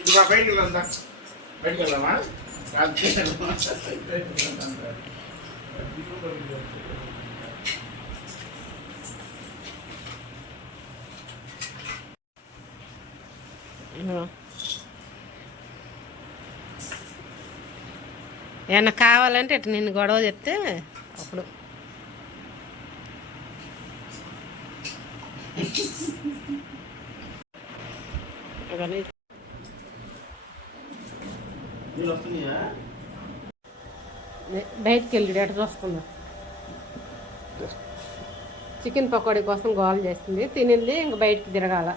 ఇది మా బయటికి వెళ్దాం బయటికి వెళ్దామా కాదు ఏమన్నా కావాలంటే ఇటు నిన్ను గొడవ చెప్తే అప్పుడు. కానీ బయటికి వెళ్ళి ఎట చూసుకుందాం. చికెన్ పకోడీ కోసం గోల్ చేస్తుంది తినింది ఇంక బయటికి తిరగాల.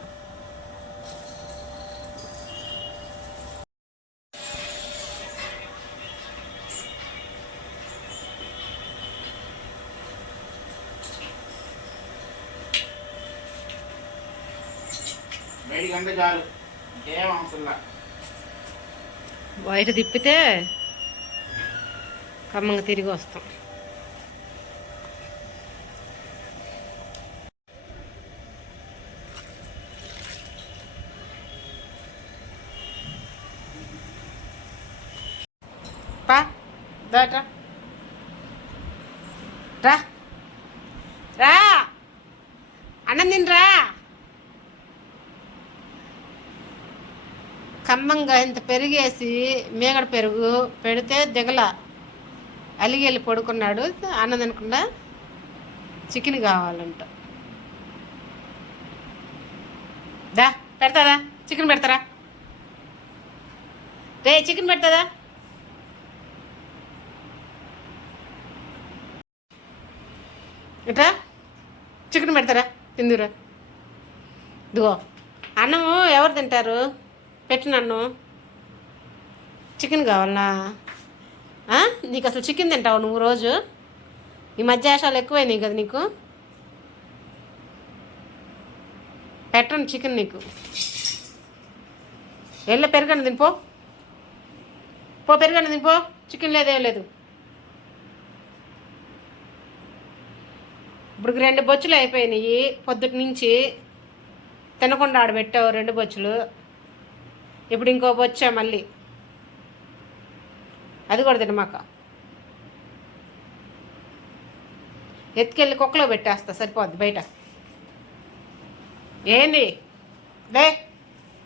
బయటికి అంటే చాలు. ఏం అవసరం. బయట తిప్పితే ఖమ్మంగా తిరిగి వస్తాం. పా దాట రా. రా. అన్నం తినరా. ఖమ్మంగా ఇంత పెరిగేసి మేగడ పెరుగు పెడితే దిగల. అలిగి వెళ్ళి పడుకున్నాడు అన్నం తినకుండా చికెన్ కావాలంట. దా పెడతారా చికెన్ పెడతారా? రే చికెన్ పెడతాదా ఇట్రా చికెన్ పెడతారా? తిందురా. ఇదిగో అన్నము ఎవరు తింటారు? పెట్టిన అన్నం చికెన్ కావాలా? నీకు అసలు చికెన్ తింటావు నువ్వు రోజు? ఈ మధ్య ఆశాలు ఎక్కువైనాయి కదా నీకు? పెట్టను చికెన్ నీకు. వెళ్ళ పెరగండి తినిపో. పో పెరగండి తినిపో. చికెన్ లేదేం లేదు. ఇప్పుడు రెండు బొచ్చులు అయిపోయినాయి. పొద్దుటి నుంచి తినకుండా ఆడబెట్టావు రెండు బొచ్చులు. ఇప్పుడు ఇంకో బొచ్చా మళ్ళీ. అది కూడా తినమాక. ఎత్తుకెళ్ళి కుక్కలో పెట్టేస్తా సరిపోద్ది బయట. ఏంది? దే